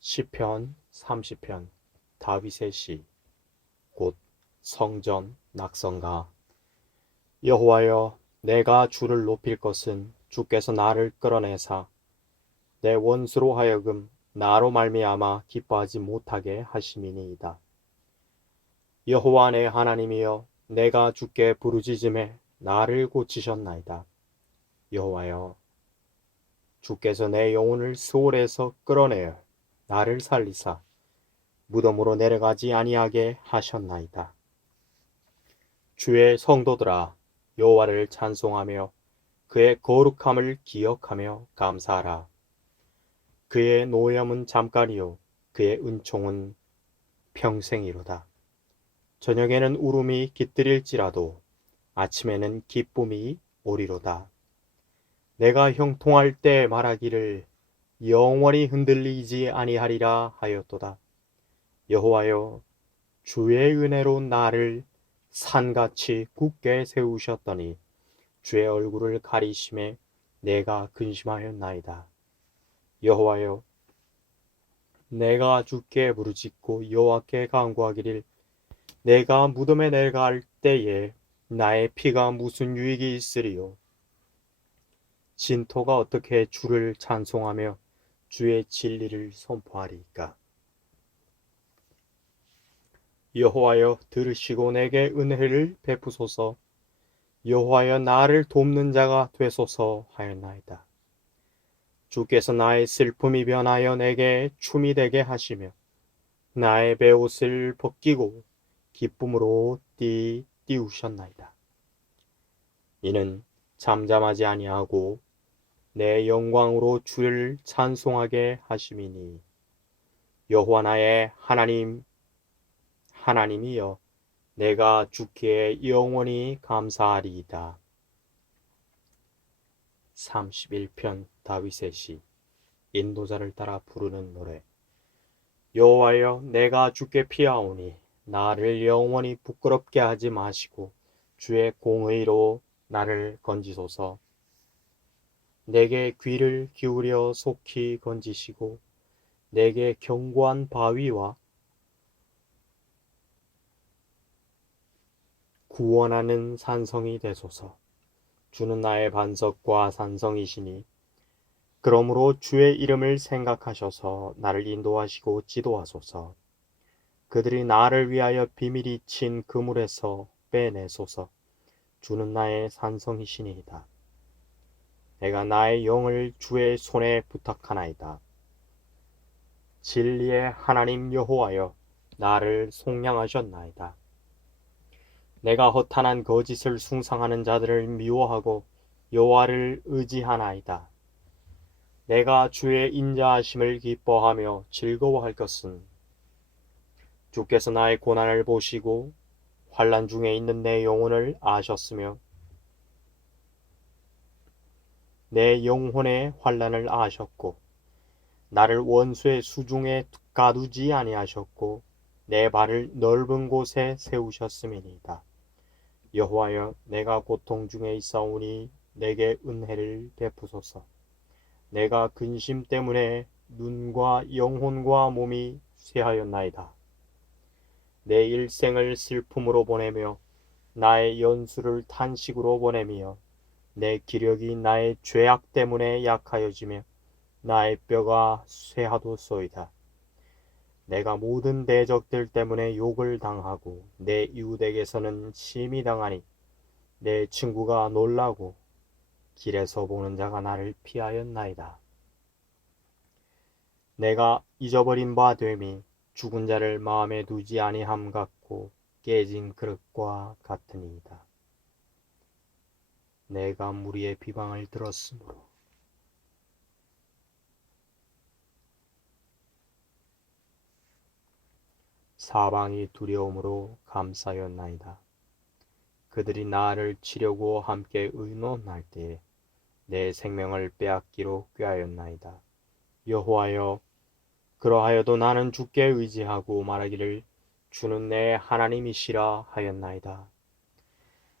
시편 30편 다윗의 시 곧 성전 낙성가 여호와여 내가 주를 높일 것은 주께서 나를 끌어내사 내 원수로 하여금 나로 말미암아 기뻐하지 못하게 하심이니이다. 여호와 내 하나님이여 내가 주께 부르짖음에 나를 고치셨나이다. 여호와여 주께서 내 영혼을 수월에서 끌어내어 나를 살리사 무덤으로 내려가지 아니하게 하셨나이다. 주의 성도들아 여호와를 찬송하며 그의 거룩함을 기억하며 감사하라. 그의 노염은 잠깐이요 그의 은총은 평생이로다. 저녁에는 울음이 깃들일지라도 아침에는 기쁨이 오리로다. 내가 형통할 때 말하기를 영원히 흔들리지 아니하리라 하였도다. 여호와여 주의 은혜로 나를 산같이 굳게 세우셨더니 주의 얼굴을 가리심에 내가 근심하였나이다. 여호와여 내가 주께 부르짖고 여호와께 간구하기를 내가 무덤에 내려갈 때에 나의 피가 무슨 유익이 있으리요 진토가 어떻게 주를 찬송하며 주의 진리를 선포하리까 여호와여 들으시고 내게 은혜를 베푸소서 여호와여 나를 돕는 자가 되소서 하였나이다. 주께서 나의 슬픔이 변하여 내게 춤이 되게 하시며 나의 베옷을 벗기고 기쁨으로 띠 띄우셨나이다. 이는 잠잠하지 아니하고 내 영광으로 주를 찬송하게 하심이니. 여호와 나의 하나님 하나님이여 내가 주께 영원히 감사하리이다. 31편 다윗의 시 인도자를 따라 부르는 노래. 여호와여 내가 주께 피하오니 나를 영원히 부끄럽게 하지 마시고 주의 공의로 나를 건지소서 내게 귀를 기울여 속히 건지시고 내게 견고한 바위와 구원하는 산성이 되소서. 주는 나의 반석과 산성이시니 그러므로 주의 이름을 생각하셔서 나를 인도하시고 지도하소서. 그들이 나를 위하여 비밀이 친 그물에서 빼내소서. 주는 나의 산성이시니이다. 내가 나의 영을 주의 손에 부탁하나이다. 진리의 하나님 여호와여 나를 속량하셨나이다. 내가 허탄한 거짓을 숭상하는 자들을 미워하고 여호와를 의지하나이다. 내가 주의 인자하심을 기뻐하며 즐거워할 것은 주께서 나의 고난을 보시고 환란 중에 있는 내 영혼을 아셨으며 내 영혼의 환란을 아셨고 나를 원수의 수중에 가두지 아니하셨고 내 발을 넓은 곳에 세우셨음이니이다. 여호와여 내가 고통 중에 있사오니 내게 은혜를 베푸소서. 내가 근심 때문에 눈과 영혼과 몸이 쇠하였나이다. 내 일생을 슬픔으로 보내며 나의 연수를 탄식으로 보내며 내 기력이 나의 죄악 때문에 약하여지며 나의 뼈가 쇠하도소이다. 내가 모든 대적들 때문에 욕을 당하고 내 이웃에게서는 심히 당하니 내 친구가 놀라고 길에서 보는 자가 나를 피하였나이다. 내가 잊어버린 바 됨이 죽은 자를 마음에 두지 아니함 같고 깨진 그릇과 같으니이다. 내가 무리의 비방을 들었으므로 사방이 두려움으로 감싸였나이다. 그들이 나를 치려고 함께 의논할 때에 내 생명을 빼앗기로 꾀하였나이다. 여호와여 그러하여도 나는 주께 의지하고 말하기를 주는 내 하나님이시라 하였나이다.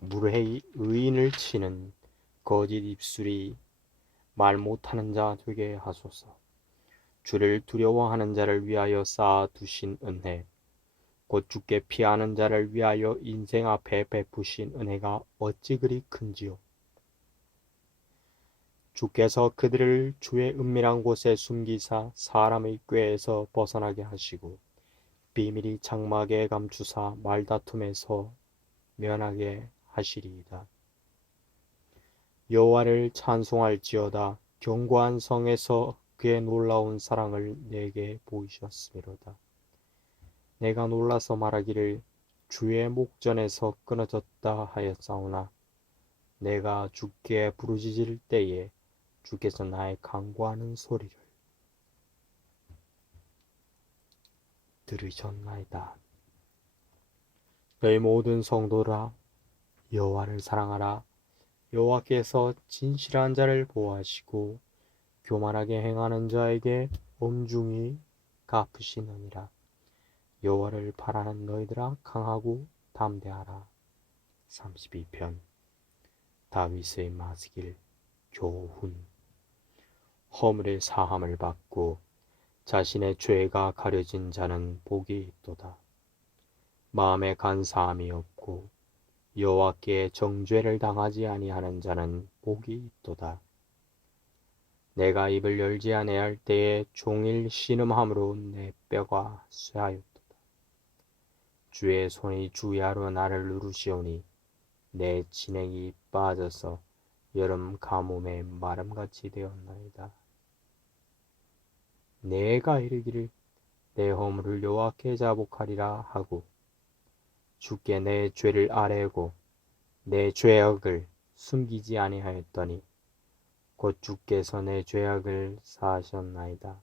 물의 의인을 치는 거짓 입술이 말 못하는 자 되게 하소서. 주를 두려워하는 자를 위하여 쌓아 두신 은혜, 곧 주께 피하는 자를 위하여 인생 앞에 베푸신 은혜가 어찌 그리 큰지요. 주께서 그들을 주의 은밀한 곳에 숨기사 사람의 꾀에서 벗어나게 하시고 비밀이 장막에 감추사 말다툼에서 면하게 하시리이다. 여호와를 찬송할지어다 견고한 성에서 그의 놀라운 사랑을 내게 보이셨으리로다. 내가 놀라서 말하기를 주의 목전에서 끊어졌다 하였사오나 내가 주께 부르짖을 때에 주께서 나의 강구하는 소리를 들으셨나이다. 너희 모든 성도라 여호와를 사랑하라. 여호와께서 진실한 자를 보호하시고 교만하게 행하는 자에게 엄중히 갚으시느니라. 여호와를 바라는 너희들아 강하고 담대하라. 32편 다윗의 마스길 교훈 허물의 사함을 받고 자신의 죄가 가려진 자는 복이 있도다. 마음에 간사함이 없고 여호와께 정죄를 당하지 아니하는 자는 복이 있도다. 내가 입을 열지 아니할 때에 종일 신음함으로 내 뼈가 쇠하였도다. 주의 손이 주야로 나를 누르시오니 내 진액이 빠져서 여름 가뭄에 마름같이 되었나이다. 내가 이르기를 내 허물을 여호와께 자복하리라 하고 주께 내 죄를 아뢰고 내 죄악을 숨기지 아니하였더니 곧 주께서 내 죄악을 사하셨나이다.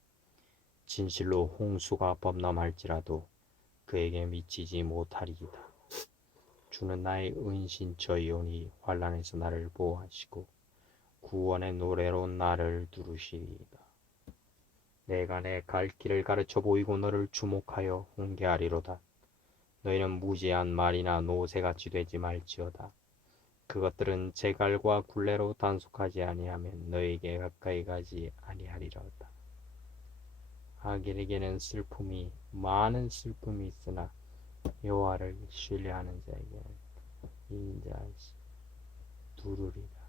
진실로 홍수가 범람할지라도 그에게 미치지 못하리이다. 주는 나의 은신처이오니 환란에서 나를 보호하시고 구원의 노래로 나를 두르시리이다. 내가 내 갈 길을 가르쳐 보이고 너를 주목하여 훈계하리로다. 너희는 무지한 말이나 노새같이 되지 말지어다. 그것들은 제갈과 굴레로 단속하지 아니하면 너에게 가까이 가지 아니하리로다. 아기에게는 슬픔이 많은 슬픔이 있으나 여호와를 신뢰하는 자에게 인자하시 두루리라.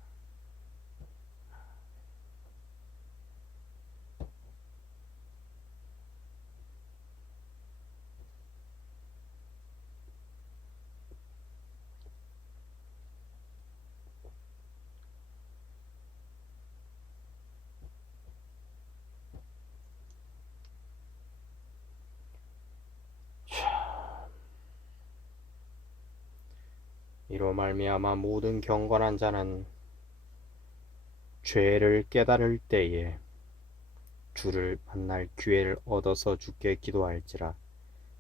이로 말미암아 모든 경건한 자는 죄를 깨달을 때에 주를 만날 기회를 얻어서 주께 기도할지라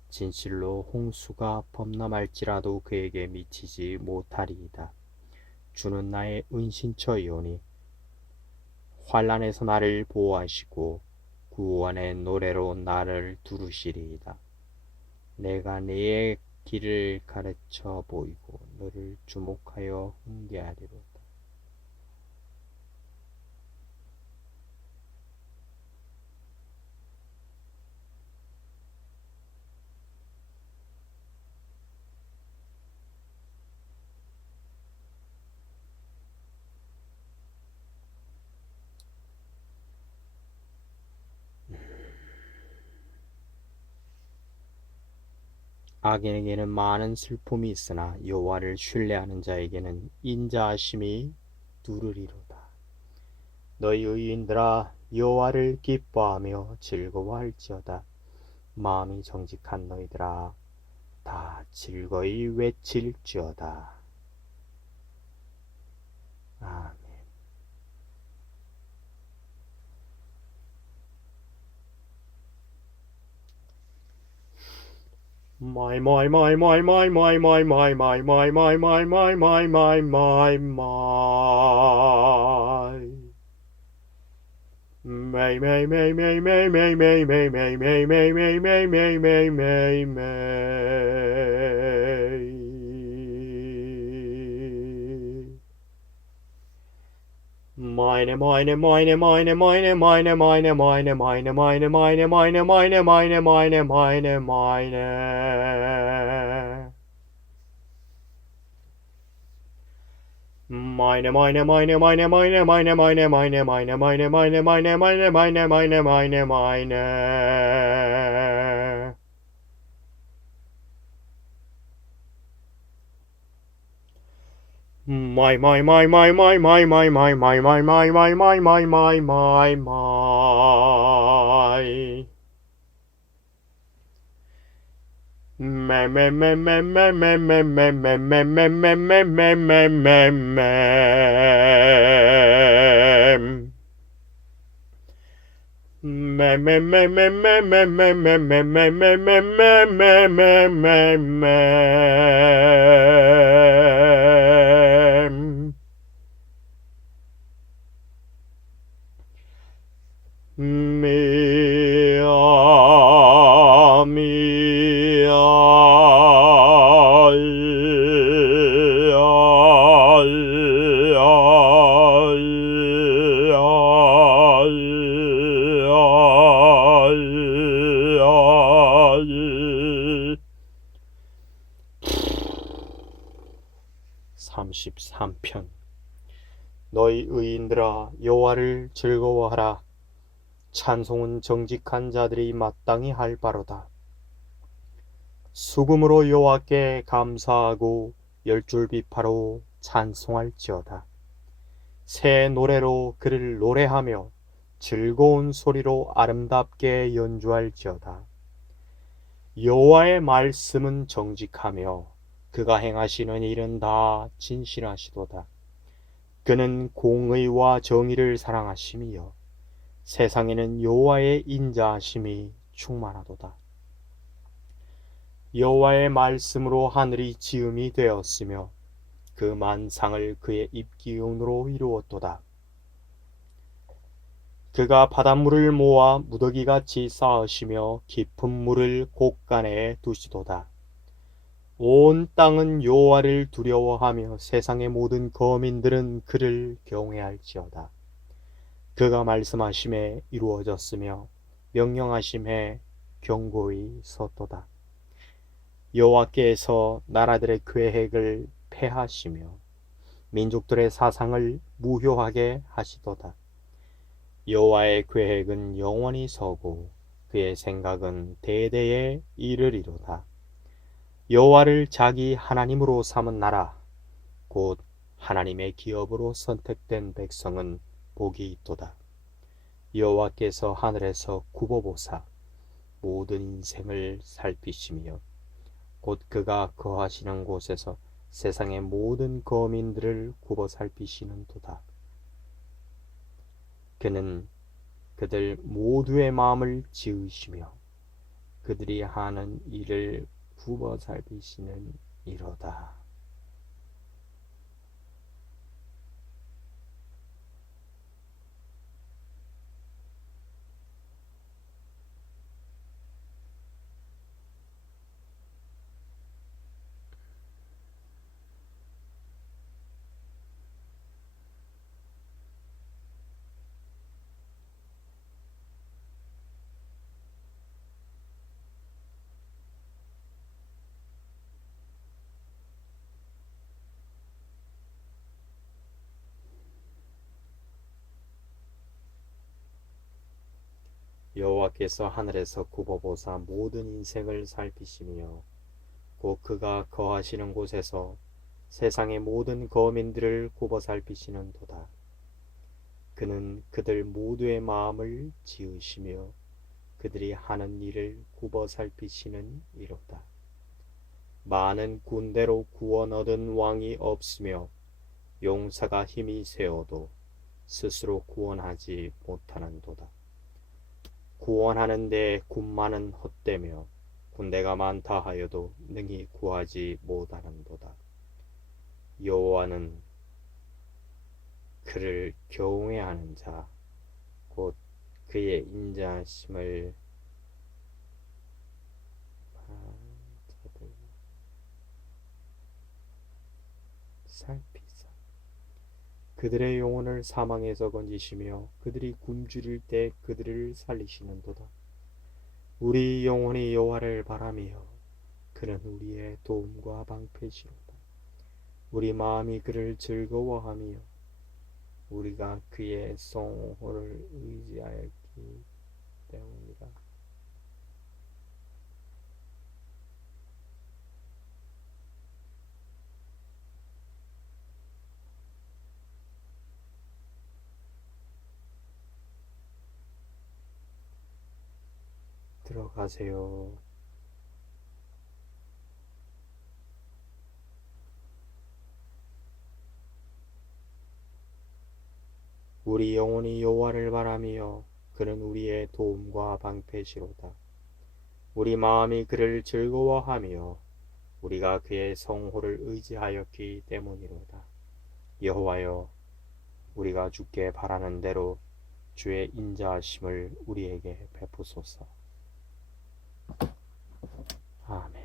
진실로 홍수가 범람할지라도 그에게 미치지 못하리이다. 주는 나의 은신처이오니 환란에서 나를 보호하시고 구원의 노래로 나를 두르시리이다. 내가 네의 길을 가르쳐 보이고 너를 주목하여 훈계하리로 악인에게는 많은 슬픔이 있으나 여호와를 신뢰하는 자에게는 인자하심이 두르리로다. 너희 의인들아 여호와를 기뻐하며 즐거워할지어다. 마음이 정직한 너희들아 다 즐거이 외칠지어다. 아멘. My my my my my my my my my my my my my my my my my May may may may may may may may may may may may may may may may may Meine meine meine meine meine meine meine meine meine meine meine meine meine meine meine meine meine Meine meine meine meine meine meine meine meine meine meine meine meine meine meine meine meine meine My my my my my my my my my my my my my my my my my Me 33편. 너희 의인들아 여호와를 즐거워하라. 찬송은 정직한 자들이 마땅히 할 바로다. 수금으로 여호와께 감사하고 열줄 비파로 찬송할지어다. 새 노래로 그를 노래하며 즐거운 소리로 아름답게 연주할지어다. 여호와의 말씀은 정직하며 그가 행하시는 일은 다 진실하시도다. 그는 공의와 정의를 사랑하심이여 세상에는 여호와의 인자하심이 충만하도다. 여호와의 말씀으로 하늘이 지음이 되었으며 그 만상을 그의 입기운으로 이루었도다. 그가 바닷물을 모아 무더기같이 쌓으시며 깊은 물을 곳간에 두시도다. 온 땅은 여호와를 두려워하며 세상의 모든 거민들은 그를 경외할지어다. 그가 말씀하심에 이루어졌으며 명령하심에 경고히 섰도다. 여호와께서 나라들의 계획을 패하시며 민족들의 사상을 무효하게 하시도다. 여호와의 계획은 영원히 서고 그의 생각은 대대에 이르리로다. 여호와를 자기 하나님으로 삼은 나라 곧 하나님의 기업으로 선택된 백성은 복이 있도다. 여호와께서 하늘에서 굽어보사 모든 인생을 살피시며 곧 그가 거하시는 곳에서 세상의 모든 거민들을 굽어 살피시는 도다. 그는 그들 모두의 마음을 지으시며 그들이 하는 일을 굽어 살피시는 이로다. 여호와께서 하늘에서 굽어보사 모든 인생을 살피시며 곧 그가 거하시는 곳에서 세상의 모든 거민들을 굽어 살피시는 도다. 그는 그들 모두의 마음을 지으시며 그들이 하는 일을 굽어 살피시는 이로다. 많은 군대로 구원 얻은 왕이 없으며 용사가 힘이 세어도 스스로 구원하지 못하는 도다. 구원하는데 군마는 헛되며 군대가 많다 하여도 능히 구하지 못하는도다. 여호와는 그를 경외하는 자, 곧 그의 인자심을 자들 살피사 그들의 영혼을 사망에서 건지시며 그들이 굶주릴 때 그들을 살리시는도다. 우리 영혼이 여호와를 바라며 그는 우리의 도움과 방패시로다. 우리 마음이 그를 즐거워하며 우리가 그의 성호를 의지하였기 때문이다. 들어가세요. 우리 영혼이 여호와를 바라며 그는 우리의 도움과 방패시로다. 우리 마음이 그를 즐거워하며 우리가 그의 성호를 의지하였기 때문이로다. 여호와여, 우리가 주께 바라는 대로 주의 인자하심을 우리에게 베푸소서. 아멘.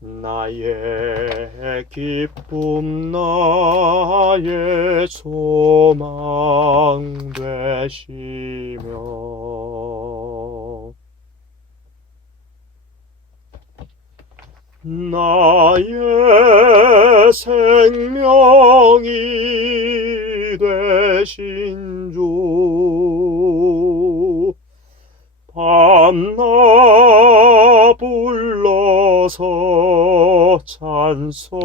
나의 기쁨 나의 소망 되시며 나의 생명이 되신 주. 밤낮 불러서 찬송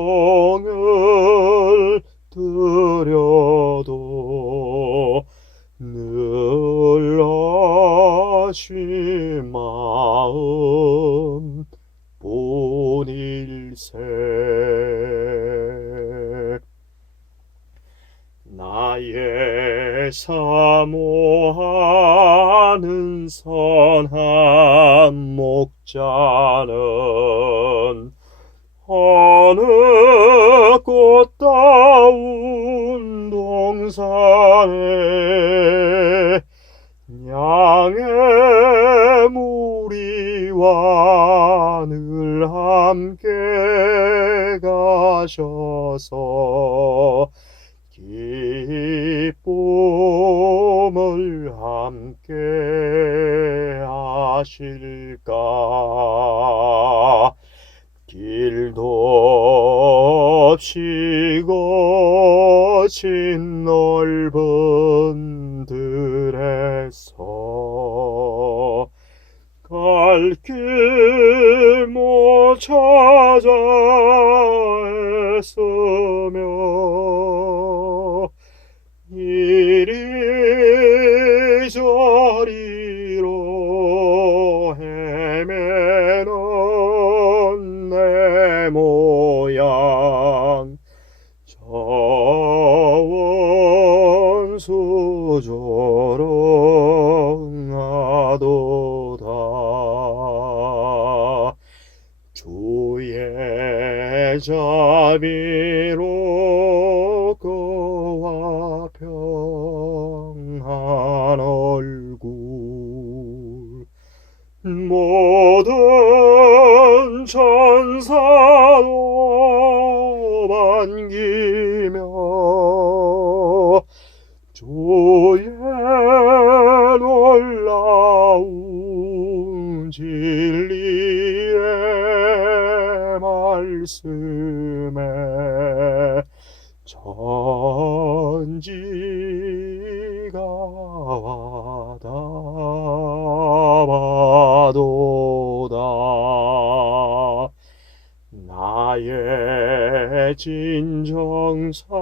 나 진정 사